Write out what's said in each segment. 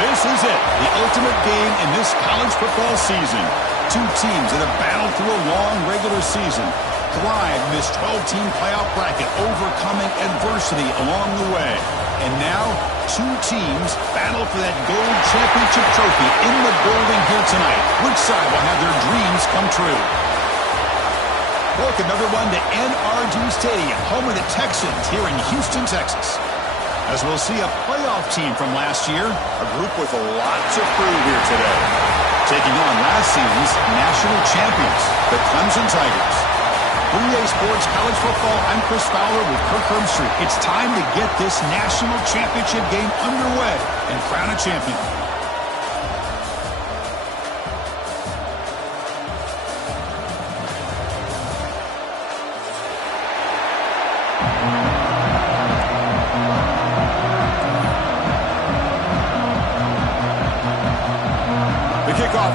This is it, the ultimate game in this college football season. Two teams that have battled through a long regular season, thrived in this 12-team playoff bracket, overcoming adversity along the way. And now, two teams battle for that gold championship trophy in the building here tonight. Which side will have their dreams come true? Welcome, everyone, to NRG Stadium, home of the Texans here in Houston, Texas. As we'll see a playoff team from last year, a group with a lot to prove here today. Taking on last season's national champions, the Clemson Tigers. UGA Sports College Football, I'm Chris Fowler with Kirk Herbstreit. It's time to get this national championship game underway and crown a champion.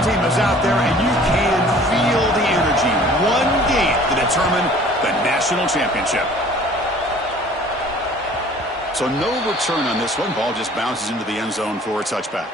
Team is out there, and you can feel the energy. One game to determine the national championship. So no return on this one. Ball just bounces into the end zone for a touchback.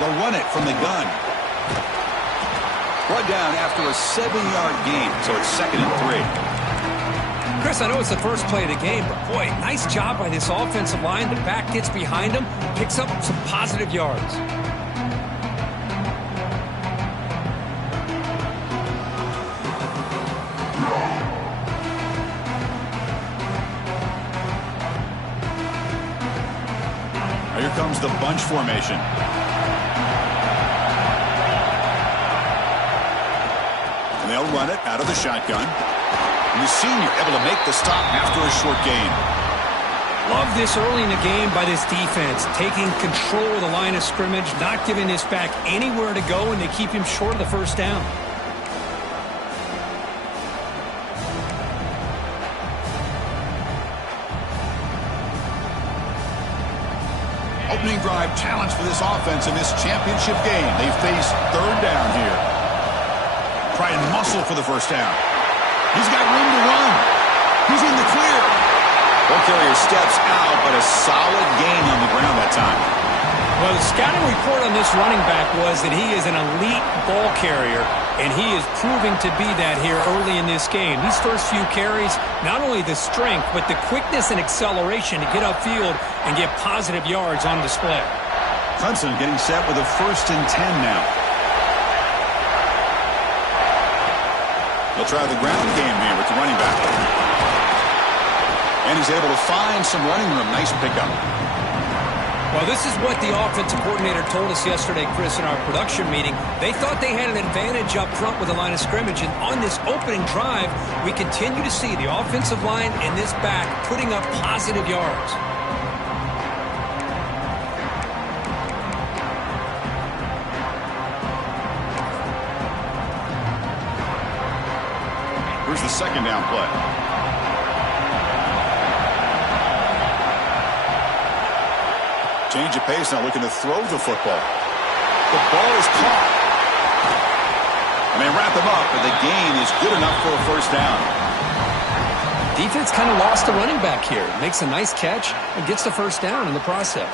They'll run it from the gun. Brought down after a 7-yard gain, so it's 2nd and 3. Chris, I know it's the first play of the game, but boy, nice job by this offensive line. The back gets behind him, picks up some positive yards. Here comes the bunch formation. They'll run it out of the shotgun. And the senior able to make the stop after a short gain. Love this early in the game by this defense, taking control of the line of scrimmage, not giving this back anywhere to go, and they keep him short of the first down. Opening drive challenge for this offense in this championship game. They face 3rd down here. Try and muscle for the first down. He's got room to run. He's in the clear. Ball carrier steps out, but a solid gain on the ground that time. Well, the scouting report on this running back was that he is an elite ball carrier, and he is proving to be that here early in this game. These first few carries, not only the strength, but the quickness and acceleration to get upfield and get positive yards on display. Clemson getting set with a 1st and 10 now. They'll try the ground game here with the running back. And he's able to find some running room. Nice pickup. Well, this is what the offensive coordinator told us yesterday, Chris, in our production meeting. They thought they had an advantage up front with the line of scrimmage. And on this opening drive, we continue to see the offensive line and this back putting up positive yards. Here's the 2nd down play. Change of pace now, looking to throw the football. The ball is caught. And they wrap him up, but the gain is good enough for a 1st down. Defense kind of lost the running back here. Makes a nice catch and gets the 1st down in the process.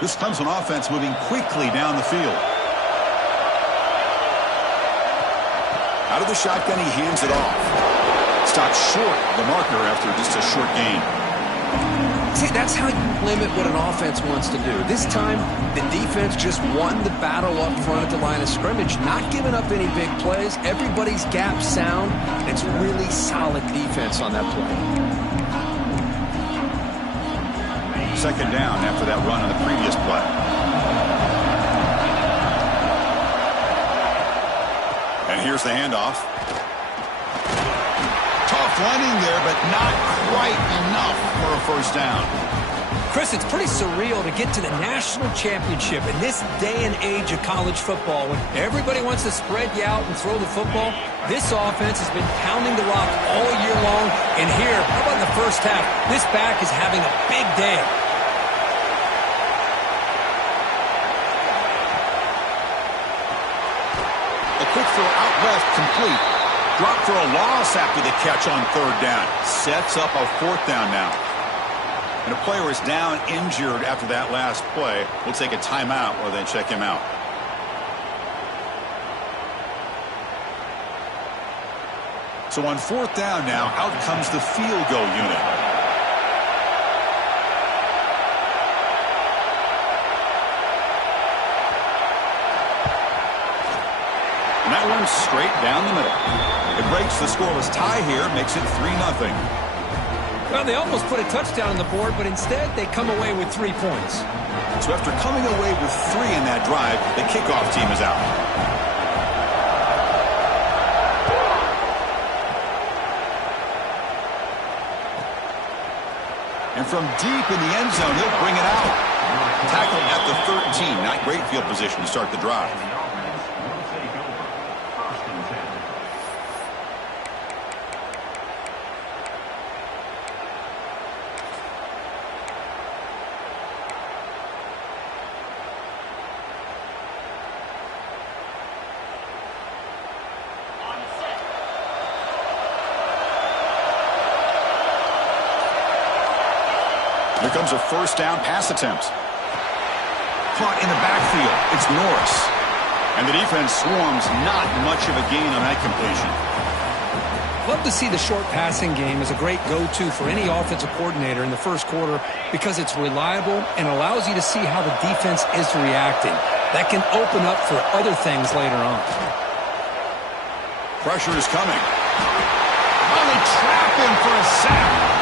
This Clemson offense moving quickly down the field. Out of the shotgun, he hands it off. Stopped short of the marker after just a short gain. See, that's how you limit what an offense wants to do. This time, the defense just won the battle up front at the line of scrimmage, not giving up any big plays. Everybody's gap sound. It's really solid defense on that play. 2nd down after that run on the previous play. here's the handoff. Tough running there, but not quite enough for a first down. Chris, it's pretty surreal to get to the national championship in this day and age of college football when everybody wants to spread you out and throw the football. This offense has been pounding the rock all year long. And here, how about in the first half, this back is having a big day. A quick throw out left, complete. Drop for a loss after the catch on third down. Sets up a fourth down now. And a player is down injured after that last play. We'll take a timeout or then check him out. So on fourth down now, out comes the field goal unit. And that one's straight down the middle. It breaks the scoreless tie here, makes it 3-0. Well, they almost put a touchdown on the board, but instead they come away with 3 points. So after coming away with 3 in that drive, the kickoff team is out. And from deep in the end zone, he'll bring it out. Tackled at the 13. Not great field position to start the drive. Here comes a first down pass attempt. Caught in the backfield. It's Norris. And the defense swarms. Not much of a gain on that completion. Love to see the short passing game as a great go-to for any offensive coordinator in the first quarter because it's reliable and allows you to see how the defense is reacting. That can open up for other things later on. Pressure is coming. Oh, they trap him for a sack.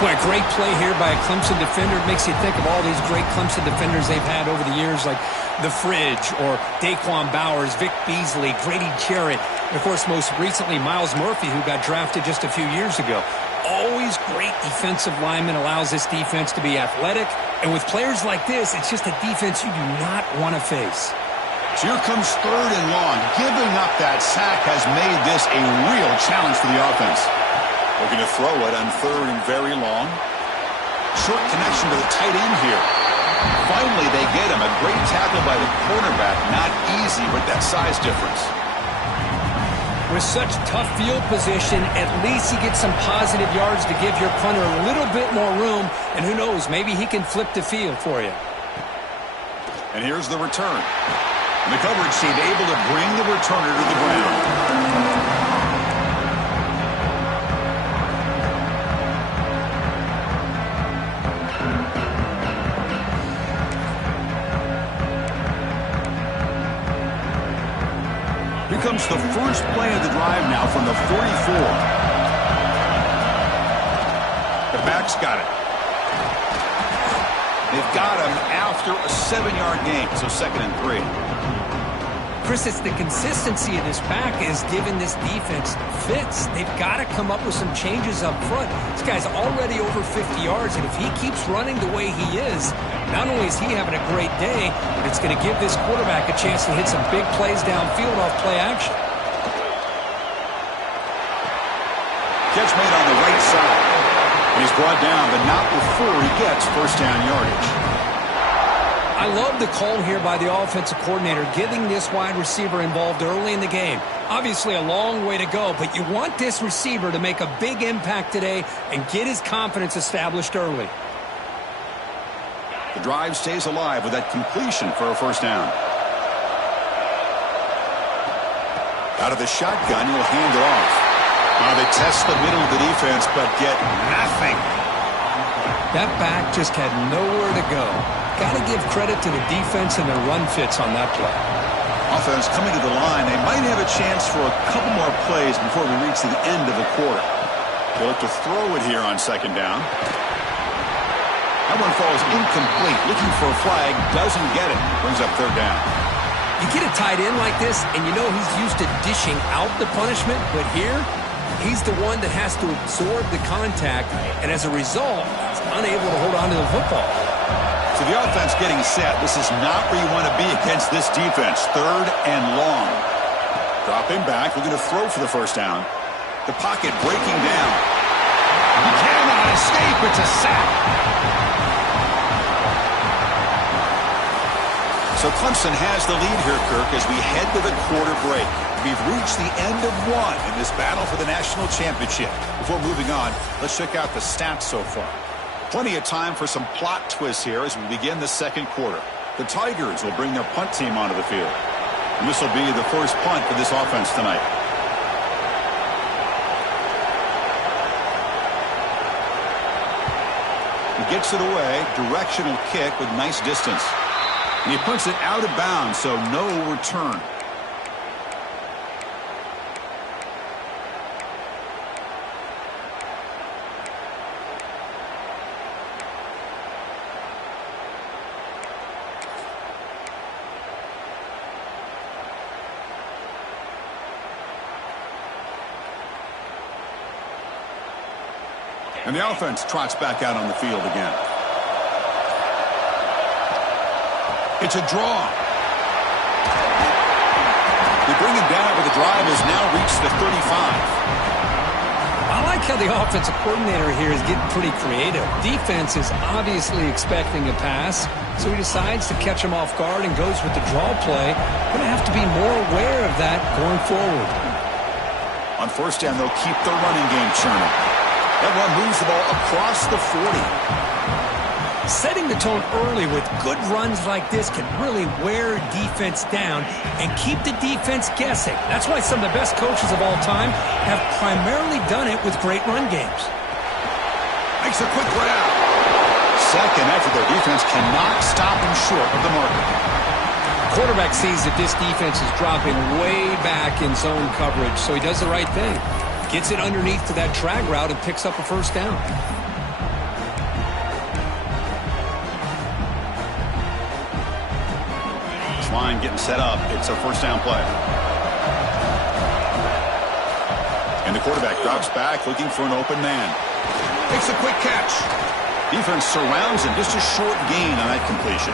Boy, a great play here by a Clemson defender. It makes you think of all these great Clemson defenders they've had over the years, like The Fridge or Daquan Bowers, Vic Beasley, Grady Jarrett, and, of course, most recently, Miles Murphy, who got drafted just a few years ago. Always great defensive lineman, allows this defense to be athletic. And with players like this, it's just a defense you do not want to face. So here comes third and long. Giving up that sack has made this a real challenge for the offense. Looking to throw it on third and very long. Short connection to the tight end here. Finally, they get him. A great tackle by the cornerback. Not easy with that size difference. With such tough field position, at least he gets some positive yards to give your punter a little bit more room. And who knows, maybe he can flip the field for you. And here's the return. And the coverage team able to bring the returner to the ground. Here comes the first play of the drive now from the 44. The back's got it. They've got him after a 7-yard gain, so 2nd and 3. Chris, it's the consistency of this back is giving this defense fits. They've got to come up with some changes up front. This guy's already over 50 yards, and if he keeps running the way he is, not only is he having a great day, but it's going to give this quarterback a chance to hit some big plays downfield off play action. Catch made on the right side. And he's brought down, but not before he gets first down yardage. I love the call here by the offensive coordinator, getting this wide receiver involved early in the game. Obviously a long way to go, but you want this receiver to make a big impact today and get his confidence established early. The drive stays alive with that completion for a first down. Out of the shotgun, he'll hand it off. They test the middle of the defense, but get nothing. That back just had nowhere to go. Got to give credit to the defense and their run fits on that play. Offense coming to the line. They might have a chance for a couple more plays before we reach the end of the quarter. They'll look to throw it here on 2nd down. That one falls incomplete. Looking for a flag, doesn't get it. Brings up third down. You get a tight end like this, and you know he's used to dishing out the punishment, but here, he's the one that has to absorb the contact, and as a result, he's unable to hold on to the football. So the offense getting set. This is not where you want to be against this defense. Third and long. Dropping back, looking to throw for the first down. The pocket breaking down. He cannot escape. It's a sack. So Clemson has the lead here, Kirk, as we head to the quarter break. We've reached the end of one in this battle for the national championship. Before moving on, let's check out the stats so far. Plenty of time for some plot twists here as we begin the second quarter. The Tigers will bring their punt team onto the field. And this will be the first punt for this offense tonight. He gets it away. Directional kick with nice distance. And he punts it out of bounds, so no return. And the offense trots back out on the field again. It's a draw. They bring him down, but the drive has now reached the 35. I like how the offensive coordinator here is getting pretty creative. Defense is obviously expecting a pass, so he decides to catch him off guard and goes with the draw play. Going to have to be more aware of that going forward. On first down, they'll keep the running game churning. That one moves the ball across the 40. Setting the tone early with good runs like this can really wear defense down and keep the defense guessing. That's why some of the best coaches of all time have primarily done it with great run games. Makes a quick grab. Second after their defense cannot stop him short of the marker. Quarterback sees that this defense is dropping way back in zone coverage, so he does the right thing. Gets it underneath to that drag route and picks up a first down. Line getting set up. It's a first down play. And the quarterback drops back looking for an open man. Makes a quick catch. Defense surrounds him. Just a short gain on that completion.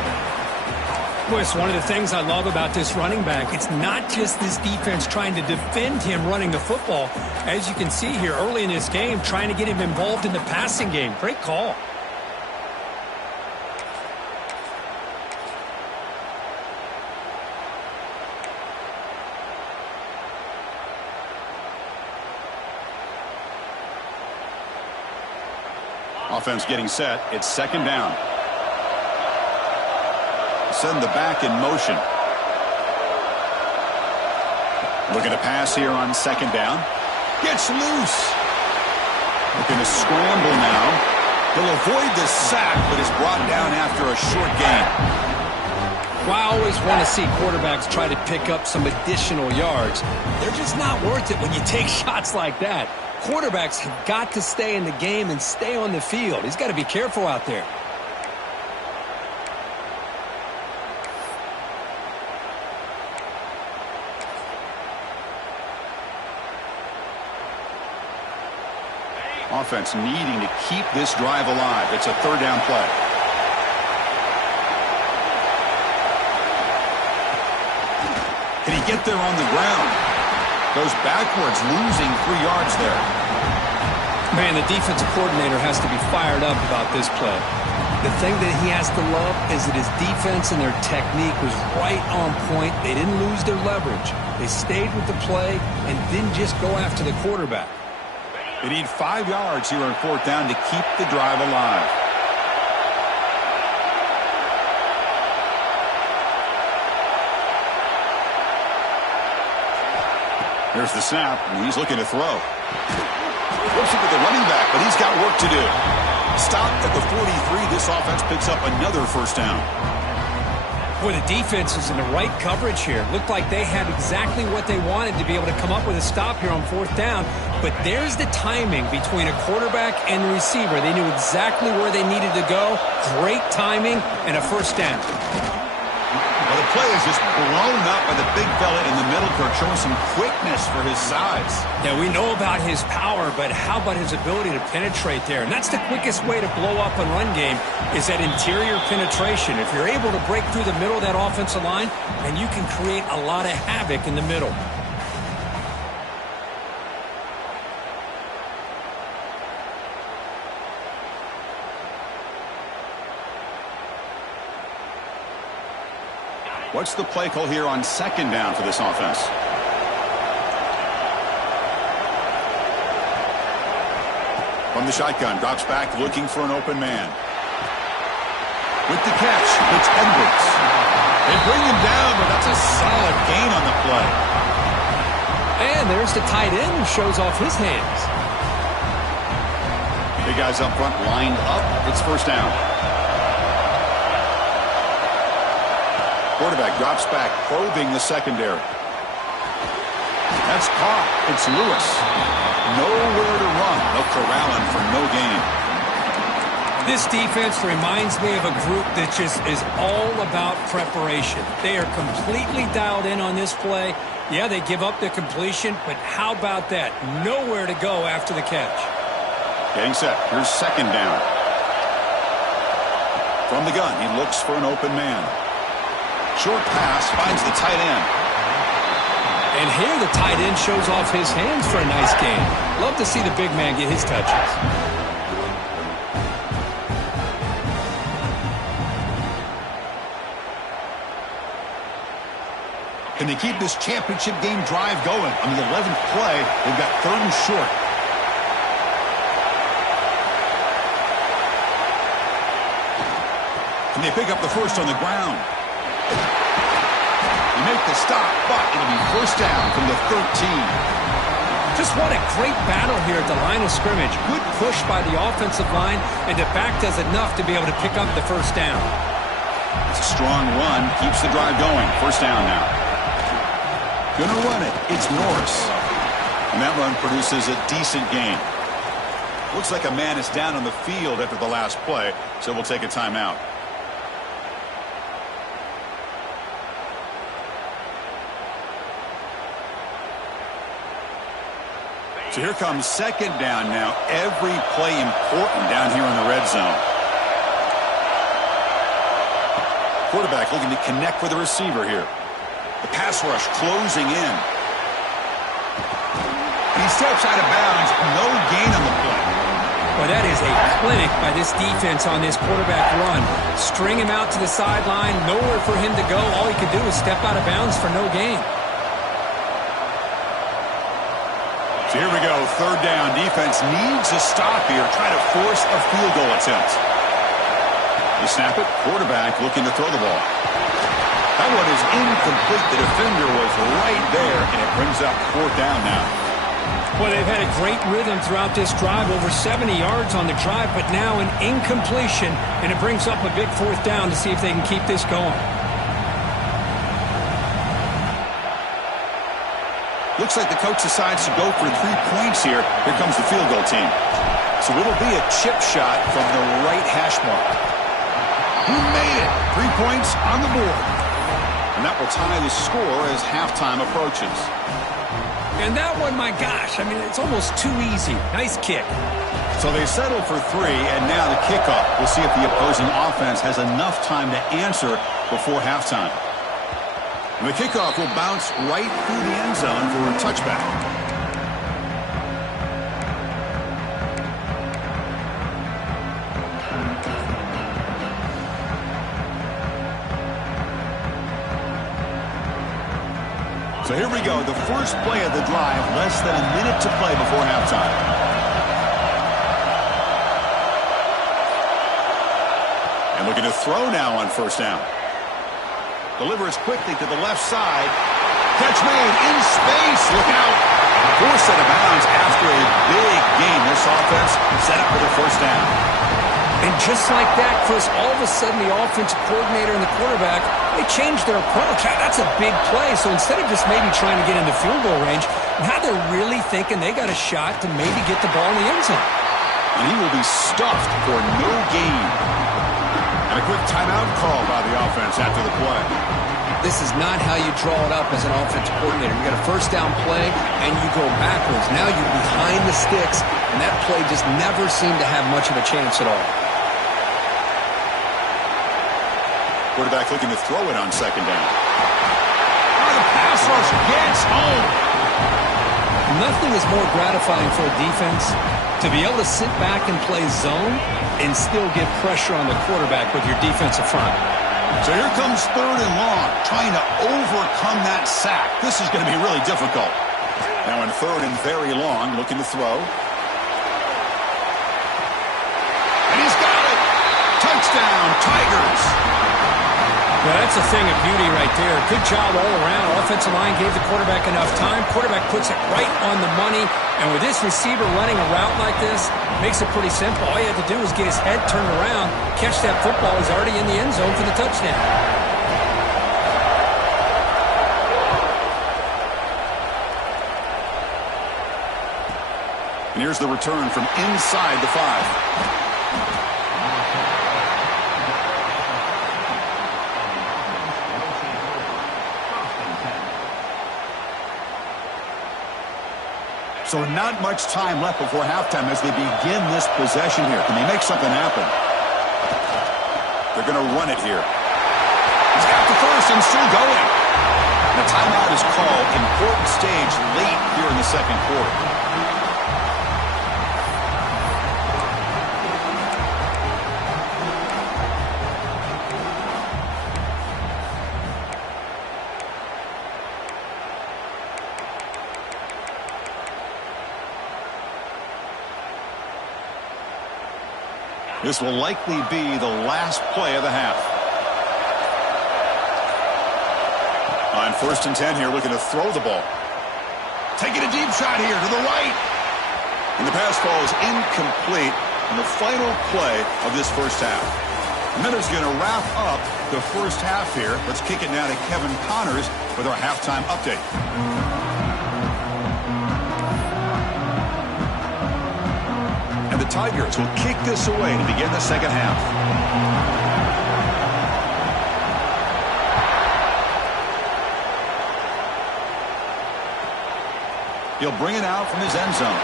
Boy, it's one of the things I love about this running back. It's not just this defense trying to defend him running the football. As you can see here early in this game, trying to get him involved in the passing game. Great call. Offense getting set. It's second down. Send the back in motion. Looking to pass here on second down. Gets loose. Looking to scramble now. He'll avoid the sack, but is brought down after a short gain. Well, I always want to see quarterbacks try to pick up some additional yards. They're just not worth it when you take shots like that. Quarterbacks have got to stay in the game and stay on the field. He's got to be careful out there. Offense needing to keep this drive alive. It's a third down play. Can he get there on the ground? Goes backwards, losing 3 yards there. Man, the defensive coordinator has to be fired up about this play. The thing that he has to love is that his defense and their technique was right on point. They didn't lose their leverage. They stayed with the play and didn't just go after the quarterback. They need 5 yards here on fourth down to keep the drive alive. Here's the snap, and he's looking to throw. Looks at the running back, but he's got work to do. Stopped at the 43. This offense picks up another first down. Boy, the defense is in the right coverage here. Looked like they had exactly what they wanted to be able to come up with a stop here on 4th down. But there's the timing between a quarterback and the receiver. They knew exactly where they needed to go. Great timing and a 1st down. Well, the play is just blown up by the big fella in the middle, Kirk, showing some quickness for his size. Yeah, we know about his power, but how about his ability to penetrate there? And that's the quickest way to blow up a run game is that interior penetration. If you're able to break through the middle of that offensive line, then you can create a lot of havoc in the middle. What's the play call here on 2nd down for this offense? From the shotgun, drops back looking for an open man. With the catch, it's Edwards. They bring him down, but that's a solid gain on the play. And there's the tight end who shows off his hands. Big guys up front lined up. It's 1st down. Quarterback drops back, probing the secondary. That's caught. It's Lewis. Nowhere to run. They'll corral him for no gain. This defense reminds me of a group that just is all about preparation. They are completely dialed in on this play. Yeah, they give up the completion, but how about that? Nowhere to go after the catch. Getting set. Here's 2nd down. From the gun, he looks for an open man. Short pass finds the tight end. And here the tight end shows off his hands for a nice gain. Love to see the big man get his touches. Can they keep this championship game drive going? On the 11th play, they've got 3rd and short. Can they pick up the 1st on the ground? You make the stop, but it'll be 1st down from the 13. Just what a great battle here at the line of scrimmage. Good push by the offensive line, and the back does enough to be able to pick up the 1st down. It's a strong run, keeps the drive going. 1st down now. Gonna run it. It's Norris. And that run produces a decent gain. Looks like a man is down on the field after the last play, so we'll take a timeout. So here comes 2nd down now. Every play important down here in the red zone. Quarterback looking to connect with the receiver here. The pass rush closing in. He steps out of bounds. No gain on the play. Well, that is a clinic by this defense on this quarterback run. String him out to the sideline. Nowhere for him to go. All he could do is step out of bounds for no gain. So here we go, 3rd down. Defense needs a stop here. Try to force a field goal attempt. They snap it. Quarterback looking to throw the ball. That one is incomplete. The defender was right there, and it brings up 4th down now. Well, they've had a great rhythm throughout this drive. Over 70 yards on the drive, but now an incompletion, and it brings up a big 4th down to see if they can keep this going. Looks like the coach decides to go for 3 points here. Here comes the field goal team. So it'll be a chip shot from the right hash mark. He made it. 3 points on the board. And that will tie the score as halftime approaches. And that one, my gosh, I mean, it's almost too easy. Nice kick. So they settle for 3, and now the kickoff. We'll see if the opposing offense has enough time to answer before halftime. And the kickoff will bounce right through the end zone for a touchback. So here we go, the first play of the drive, less than a minute to play before halftime. And looking to throw now on 1st down. Delivers quickly to the left side. Catch made in space. Look out. Forced out of bounds after a big gain. This offense set up for the 1st down. And just like that, Chris, all of a sudden the offensive coordinator and the quarterback, they changed their approach. That's a big play. So instead of just maybe trying to get into field goal range, now they're really thinking they got a shot to maybe get the ball in the end zone. And he will be stuffed for no gain. And a quick timeout call by the offense after the play. This is not how you draw it up as an offensive coordinator. You got a first down play, and you go backwards. Now you're behind the sticks, and that play just never seemed to have much of a chance at all. Quarterback looking to throw it on second down. Oh, the pass rush gets home. Nothing is more gratifying for a defense to be able to sit back and play zone and still get pressure on the quarterback with your defensive front. So here comes third and long, trying to overcome that sack. This is going to be really difficult. Now in third and very long, looking to throw. And he's got it. Touchdown, Tigers. Well, that's a thing of beauty right there. Good job all around. Offensive line gave the quarterback enough time. Quarterback puts it right on the money. And with this receiver running a route like this, makes it pretty simple. All you have to do is get his head turned around, catch that football. He's already in the end zone for the touchdown. And here's the return from inside the 5. So not much time left before halftime as they begin this possession here. Can they make something happen? They're going to run it here. He's got the first and still going. The timeout is called. Important stage late here in the second quarter. This will likely be the last play of the half. On 1st and 10 here, looking to throw the ball. Taking a deep shot here to the right. And the pass falls incomplete in the final play of this first half. And that is going to wrap up the first half here. Let's kick it now to Kevin Connors with our halftime update. And the Tigers will kick this away to begin the second half. He'll bring it out from his end zone.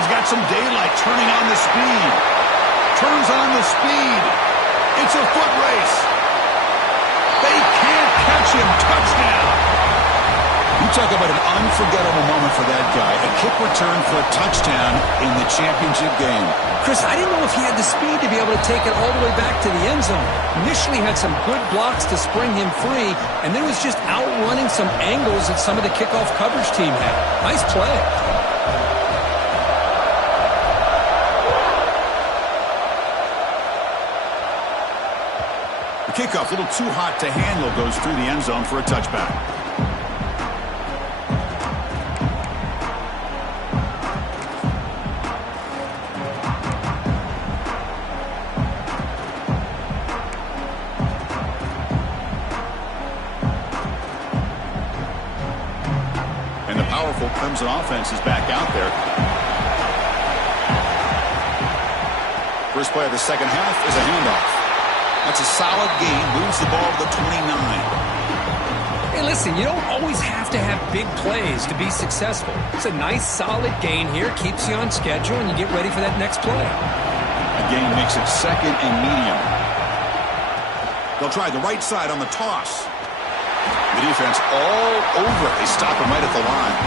He's got some daylight, turning on the speed. Turns on the speed. It's a foot race. They can't catch him. Touchdown. You talk about an unforgettable moment for that guy. A kick return for a touchdown in the championship game. Chris, I didn't know if he had the speed to be able to take it all the way back to the end zone. Initially had some good blocks to spring him free, and then was just outrunning some angles that some of the kickoff coverage team had. Nice play. The kickoff, a little too hot to handle, goes through the end zone for a touchback. Clemson offense is back out there. First play of the second half is a handoff. That's a solid gain. Moves the ball to the 29. Hey, listen, you don't always have to have big plays to be successful. It's a nice, solid gain here. Keeps you on schedule, and you get ready for that next play. The gain makes it second and medium. They'll try the right side on the toss. The defense all over it. They stop him right at the line.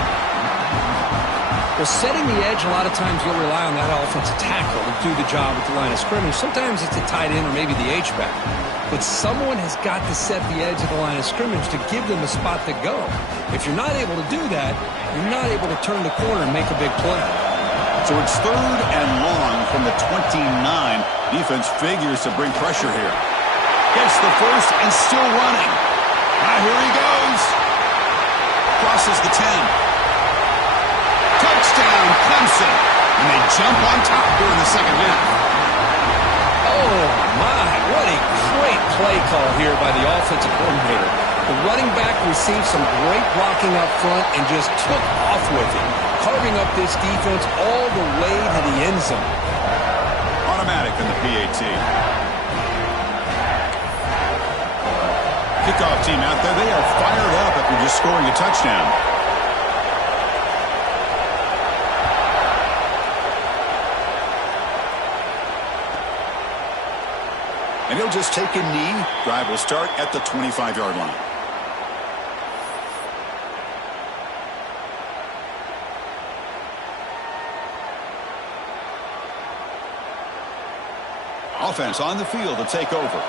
Well, setting the edge, a lot of times you'll rely on that offensive tackle to do the job at the line of scrimmage. Sometimes it's a tight end or maybe the H-back. But someone has got to set the edge of the line of scrimmage to give them a spot to go. If you're not able to do that, you're not able to turn the corner and make a big play. So it's third and long from the 29. Defense figures to bring pressure here. Gets the first and still running. Here he goes. Crosses the 10. Touchdown, Clemson. And they jump on top here in the second half. Oh, my. What a great play call here by the offensive coordinator. The running back received some great blocking up front and just took off with it, carving up this defense all the way to the end zone. Automatic in the PAT. Kickoff team out there. They are fired up after just scoring a touchdown. And he'll just take a knee. Drive will start at the 25-yard line. Offense on the field to take over.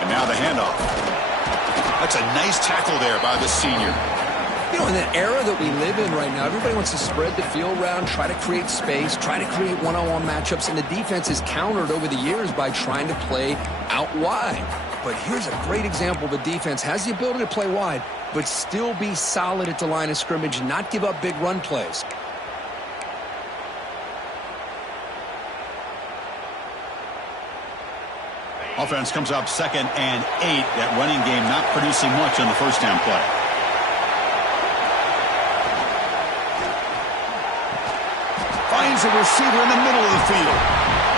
And now the handoff. That's a nice tackle there by the senior. You know, in that era that we live in right now, everybody wants to spread the field around, try to create space, try to create one-on-one matchups, and the defense is countered over the years by trying to play out wide. But here's a great example. The defense has the ability to play wide, but still be solid at the line of scrimmage, not give up big run plays. Offense comes up 2nd and 8. That running game not producing much on the first down play. Finds a receiver in the middle of the field.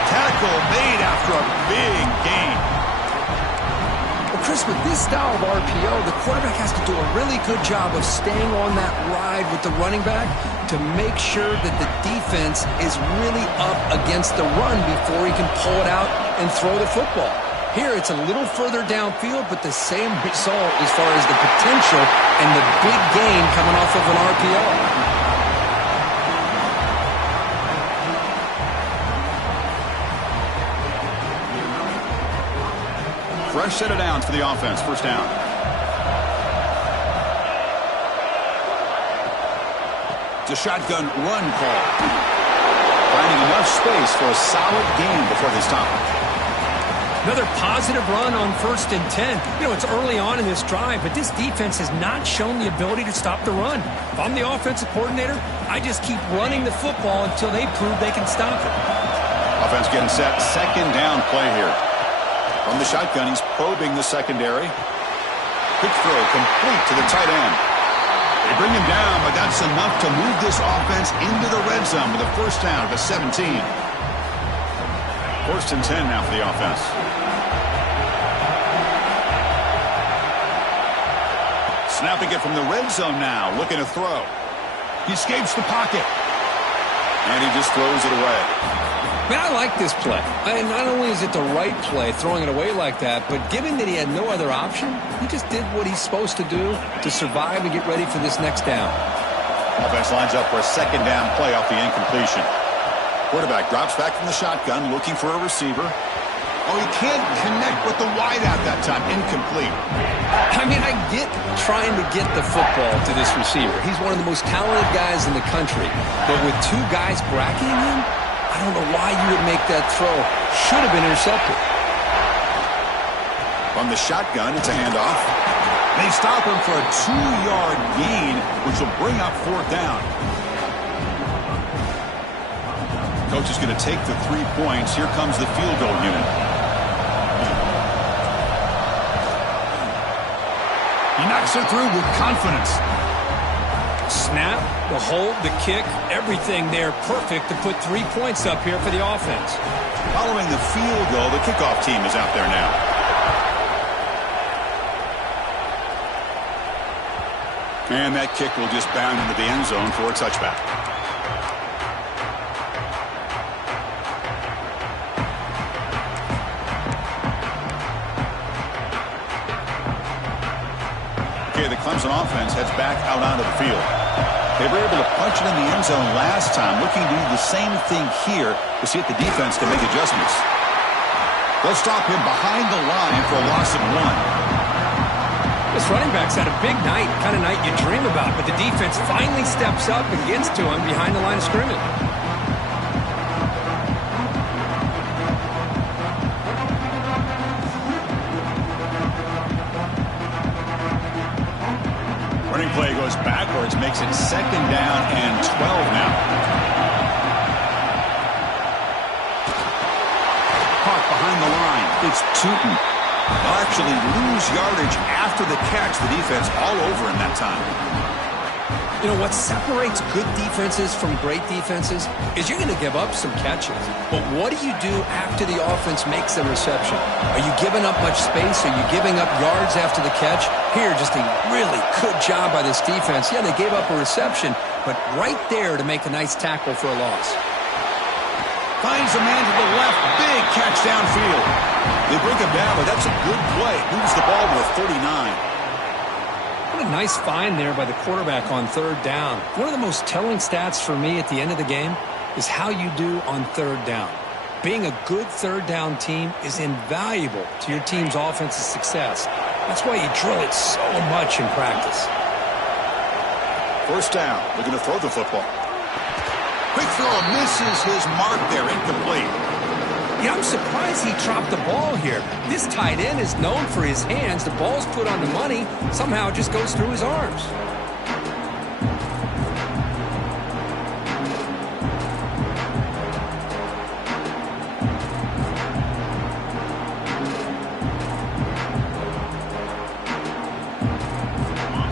Tackle made after a big gain. Well, Chris, with this style of RPO, the quarterback has to do a really good job of staying on that ride with the running back to make sure that the defense is really up against the run before he can pull it out and throw the football. Here, it's a little further downfield, but the same result as far as the potential and the big gain coming off of an RPO. Fresh set of downs for the offense. First down. It's a shotgun run call. Finding enough space for a solid gain before they stop. Another positive run on 1st and 10. You know, it's early on in this drive, but this defense has not shown the ability to stop the run. If I'm the offensive coordinator, I just keep running the football until they prove they can stop it. Offense getting set. Second down play here. From the shotgun, he's probing the secondary. Quick throw complete to the tight end. They bring him down, but that's enough to move this offense into the red zone with a first down at the 17. 1st and 10 now for the offense. Snapping it from the red zone now, looking to throw. He escapes the pocket. And he just throws it away. Man, I like this play. And not only is it the right play, throwing it away like that, but given that he had no other option, he just did what he's supposed to do to survive and get ready for this next down. Offense lines up for a second down play off the incompletion. Quarterback drops back from the shotgun, looking for a receiver. Oh, he can't connect with the wideout that time. Incomplete. I mean, I get trying to get the football to this receiver. He's one of the most talented guys in the country. But with two guys bracketing him, I don't know why you would make that throw. Should have been intercepted. From the shotgun, it's a handoff. They stop him for a 2-yard gain, which will bring up 4th down. Coach is going to take the 3 points. Here comes the field goal unit. He knocks it through with confidence. Snap, the hold, the kick, everything there perfect to put 3 points up here for the offense. Following the field goal, the kickoff team is out there now. And that kick will just bound into the end zone for a touchback. The Clemson offense heads back out onto the field. They were able to punch it in the end zone last time, looking to do the same thing here to see if the defense can make adjustments. They'll stop him behind the line for a loss of 1. This running back's had a big night, kind of night you dream about, but the defense finally steps up and gets to him behind the line of scrimmage. It's Tootin. They'll actually lose yardage after the catch. The defense all over in that time. You know, what separates good defenses from great defenses is you're going to give up some catches. But what do you do after the offense makes a reception? Are you giving up much space? Are you giving up yards after the catch? Here, just a really good job by this defense. Yeah, they gave up a reception, but right there to make a nice tackle for a loss. Finds a man to the left. Big catch downfield. They bring him down, but that's a good play. Moves the ball to a 39. What a nice find there by the quarterback on third down. One of the most telling stats for me at the end of the game is how you do on third down. Being a good third down team is invaluable to your team's offensive success. That's why you drill it so much in practice. First down. Looking to throw the football. Quick throw misses his mark there. Incomplete. Yeah, I'm surprised he dropped the ball here. This tight end is known for his hands. The ball's put on the money. Somehow it just goes through his arms.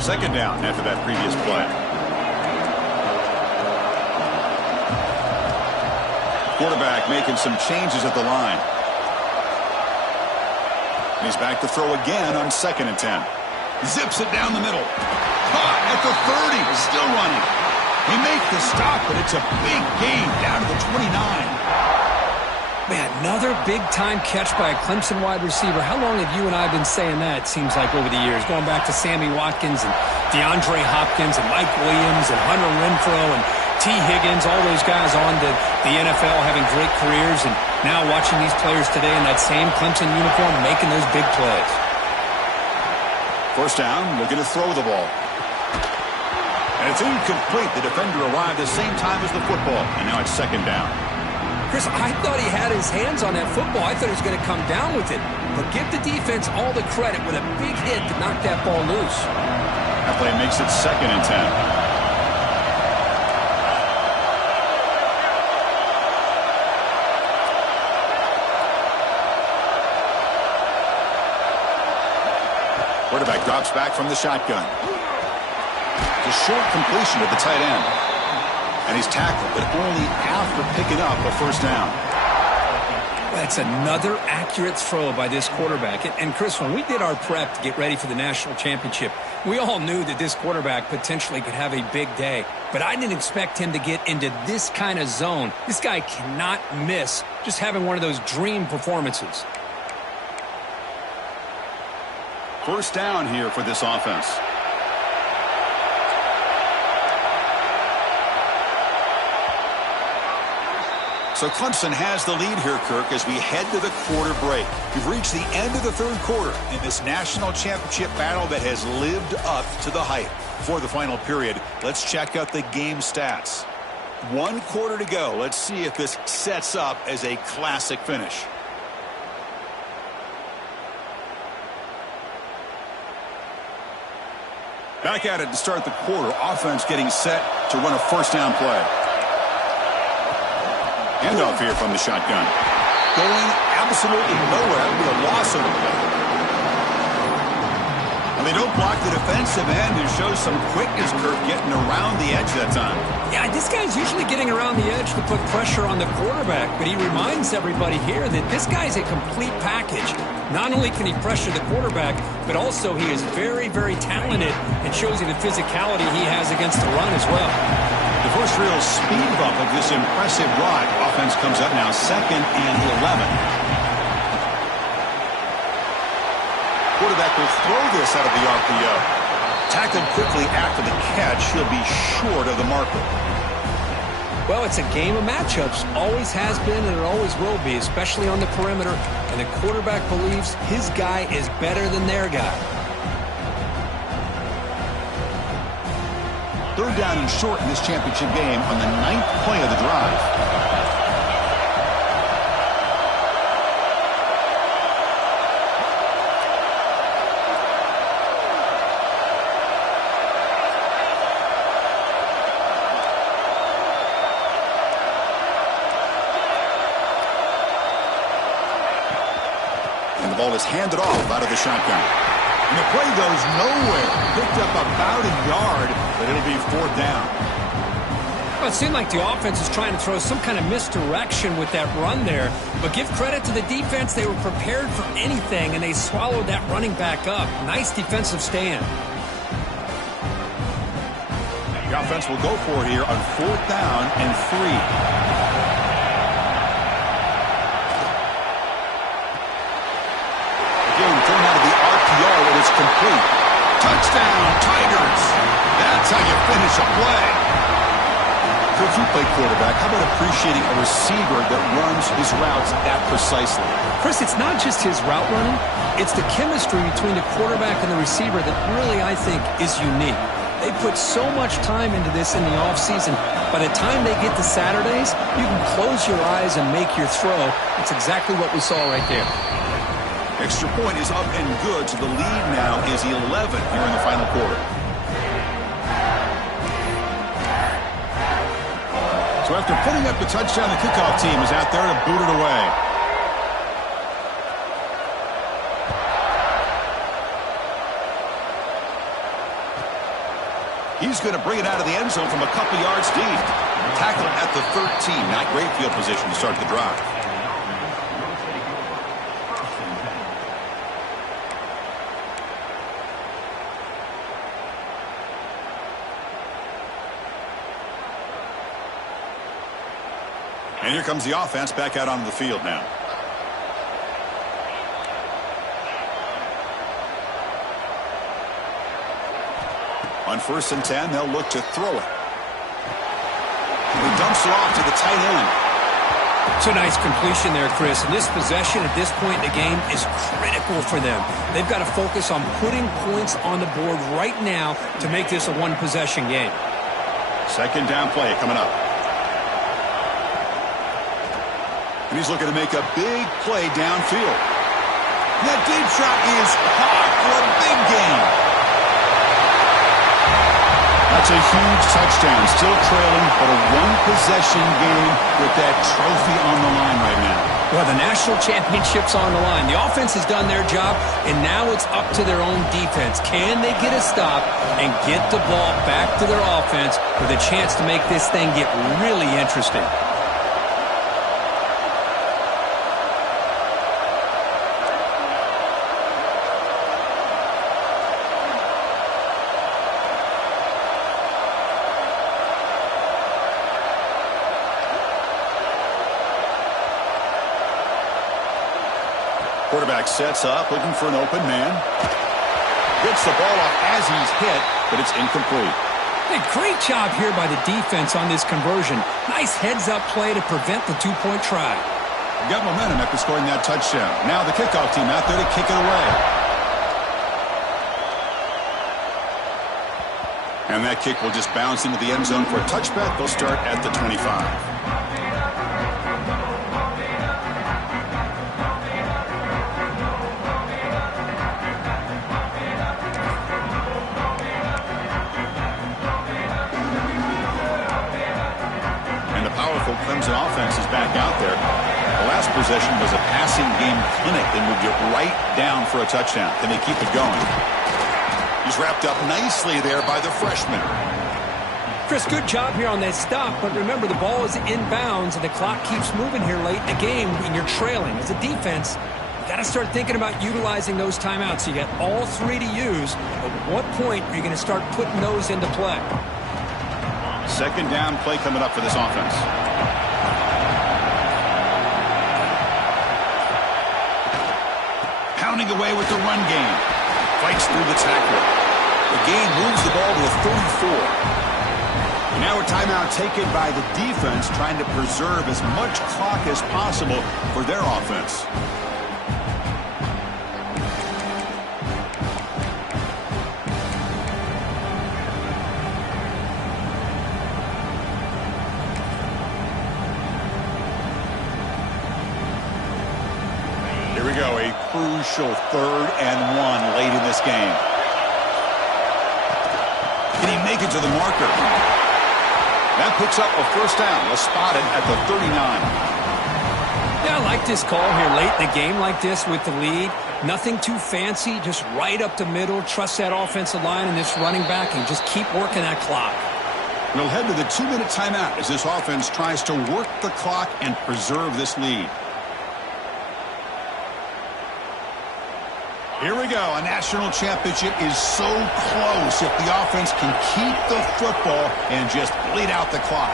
Second down after that previous play. Quarterback making some changes at the line. He's back to throw again on 2nd and 10. Zips it down the middle. Caught at the 30. Still running. He makes the stop, but it's a big gain down to the 29. Man, another big-time catch by a Clemson wide receiver. How long have you and I been saying that, it seems like, over the years? Going back to Sammy Watkins and DeAndre Hopkins and Mike Williams and Hunter Renfrow and T. Higgins, all those guys on to the NFL having great careers, and now watching these players today in that same Clemson uniform making those big plays. First down, looking to throw the ball. And it's incomplete. The defender arrived the same time as the football, and now it's 2nd down. Chris, I thought he had his hands on that football. I thought he was going to come down with it. But give the defense all the credit with a big hit to knock that ball loose. That play makes it 2nd and 10. Quarterback drops back from the shotgun. It's a short completion to the tight end. And he's tackled, but only after picking up a first down. That's another accurate throw by this quarterback. And Chris, when we did our prep to get ready for the national championship, we all knew that this quarterback potentially could have a big day. But I didn't expect him to get into this kind of zone. This guy cannot miss just having one of those dream performances. First down here for this offense. So Clemson has the lead here, Kirk, as we head to the quarter break. We've reached the end of the third quarter in this national championship battle that has lived up to the hype. For the final period, let's check out the game stats. 1 quarter to go. Let's see if this sets up as a classic finish. Back at it to start the quarter. Offense getting set to run a first down play. Handoff here from the shotgun. Going absolutely nowhere with a loss on the play. And they don't block the defensive end and show some quickness, Kirk, getting around the edge that time. Yeah, this guy's usually getting around the edge to put pressure on the quarterback, but he reminds everybody here that this guy's a complete package. Not only can he pressure the quarterback, but also he is very, very talented and shows you the physicality he has against the run as well. The first real speed bump of this impressive ride. Offense comes up now 2nd and 11. Quarterback will throw this out of the RPO. Tackled quickly after the catch. He'll be short of the marker. Well, it's a game of matchups. Always has been and it always will be, especially on the perimeter. And the quarterback believes his guy is better than their guy. Third down and short in this championship game on the 9th play of the drive. and the ball is handed off out of the shotgun. And the play goes nowhere. Picked up about a yard, but it'll be 4th down. Well, it seemed like the offense was trying to throw some kind of misdirection with that run there. But give credit to the defense. They were prepared for anything, and they swallowed that running back up. Nice defensive stand. The offense will go for it here on 4th down and 3. Again, thrown out of the RPO, and it's complete. Touchdown, Tigers! That's how you finish a play. If you play quarterback, how about appreciating a receiver that runs his routes that precisely? Chris, it's not just his route running. It's the chemistry between the quarterback and the receiver that really, I think, is unique. They put so much time into this in the offseason. By the time they get to Saturdays, you can close your eyes and make your throw. That's exactly what we saw right there. Extra point is up and good, so the lead now is 11 here in the final quarter. So after putting up the touchdown, the kickoff team is out there to boot it away. He's going to bring it out of the end zone from a couple yards deep. Tackle at the 13. Not great field position to start the drive. And here comes the offense back out onto the field now. On 1st and 10, they'll look to throw it. He dumps it off to the tight end. It's a nice completion there, Chris. And this possession at this point in the game is critical for them. They've got to focus on putting points on the board right now to make this a one-possession game. 2nd down play coming up. And he's looking to make a big play downfield. And that deep shot is caught for a big gain. That's a huge touchdown. Still trailing, but a one-possession game with that trophy on the line right now. Well, the national championship's on the line. The offense has done their job, and now it's up to their own defense. Can they get a stop and get the ball back to their offense with a chance to make this thing get really interesting? Quarterback sets up, looking for an open man. Gets the ball off as he's hit, but it's incomplete. Hey, great job here by the defense on this conversion. Nice heads-up play to prevent the two-point try. Got momentum after scoring that touchdown. Now the kickoff team out there to kick it away. And that kick will just bounce into the end zone for a touchback. They'll start at the 25. Clemson offense is back out there. The last possession was a passing game clinic. They moved it right down for a touchdown. Then they keep it going. He's wrapped up nicely there by the freshman. Chris, good job here on that stop, but remember the ball is inbounds and the clock keeps moving here late in the game and you're trailing. As a defense, you got to start thinking about utilizing those timeouts. You got all 3 to use. At what point are you going to start putting those into play? 2nd down play coming up for this offense. Pounding away with the run game. Fights through the tackle. The gain moves the ball to a 34. And now a timeout taken by the defense, trying to preserve as much clock as possible for their offense. Here we go, a crucial 3rd and 1 late in this game. Can he make it to the marker? That picks up a 1st down. They'll spot it at the 39. Yeah, I like this call here late in the game like this with the lead. Nothing too fancy, just right up the middle. Trust that offensive line and this running back and just keep working that clock. We'll head to the 2-minute timeout as this offense tries to work the clock and preserve this lead. Here we go. A national championship is so close if the offense can keep the football and just bleed out the clock.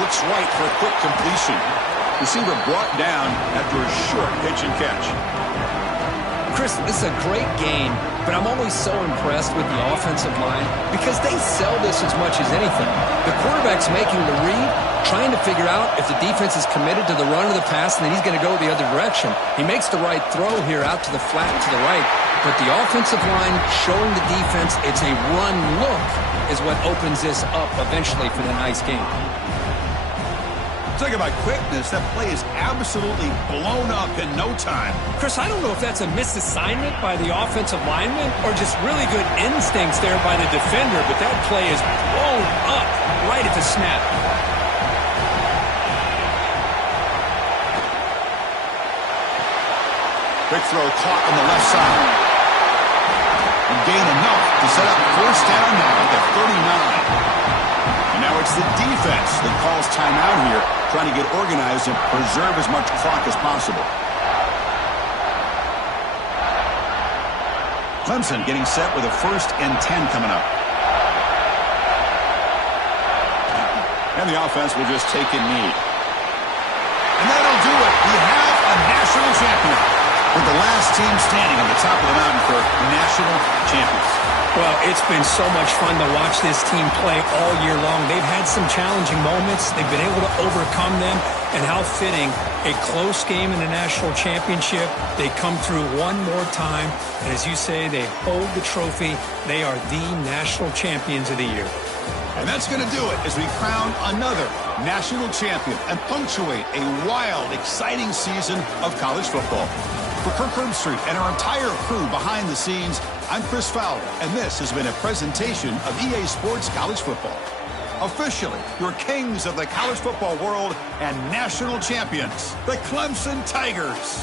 Looks right for a quick completion. Receiver brought down after a short pitch and catch. Chris, this is a great game, but I'm always so impressed with the offensive line because they sell this as much as anything. The quarterback's making the read, trying to figure out if the defense is committed to the run or the pass, and then he's going to go the other direction. He makes the right throw here out to the flat to the right, but the offensive line showing the defense it's a run look is what opens this up eventually for the nice game. Talk about quickness. That play is absolutely blown up in no time. Chris, I don't know if that's a misassignment by the offensive lineman or just really good instincts there by the defender, but that play is blown up right at the snap. Quick throw caught on the left side. And gain enough to set up first down now at the 39. And now it's the defense that calls timeout here, trying to get organized and preserve as much clock as possible. Clemson getting set with a 1st and 10 coming up. And the offense will just take a knee. And that'll do it. We have a national champion, with the last team standing on the top of the mountain for national champions. Well, it's been so much fun to watch this team play all year long. They've had some challenging moments. They've been able to overcome them. And how fitting, a close game in the national championship. They come through one more time. And as you say, they hold the trophy. They are the national champions of the year. And that's going to do it as we crown another national champion and punctuate a wild, exciting season of college football. For Kirk Herbstreit and our entire crew behind the scenes, I'm Chris Fowler, and this has been a presentation of EA Sports College Football. Officially, your kings of the college football world and national champions, the Clemson Tigers.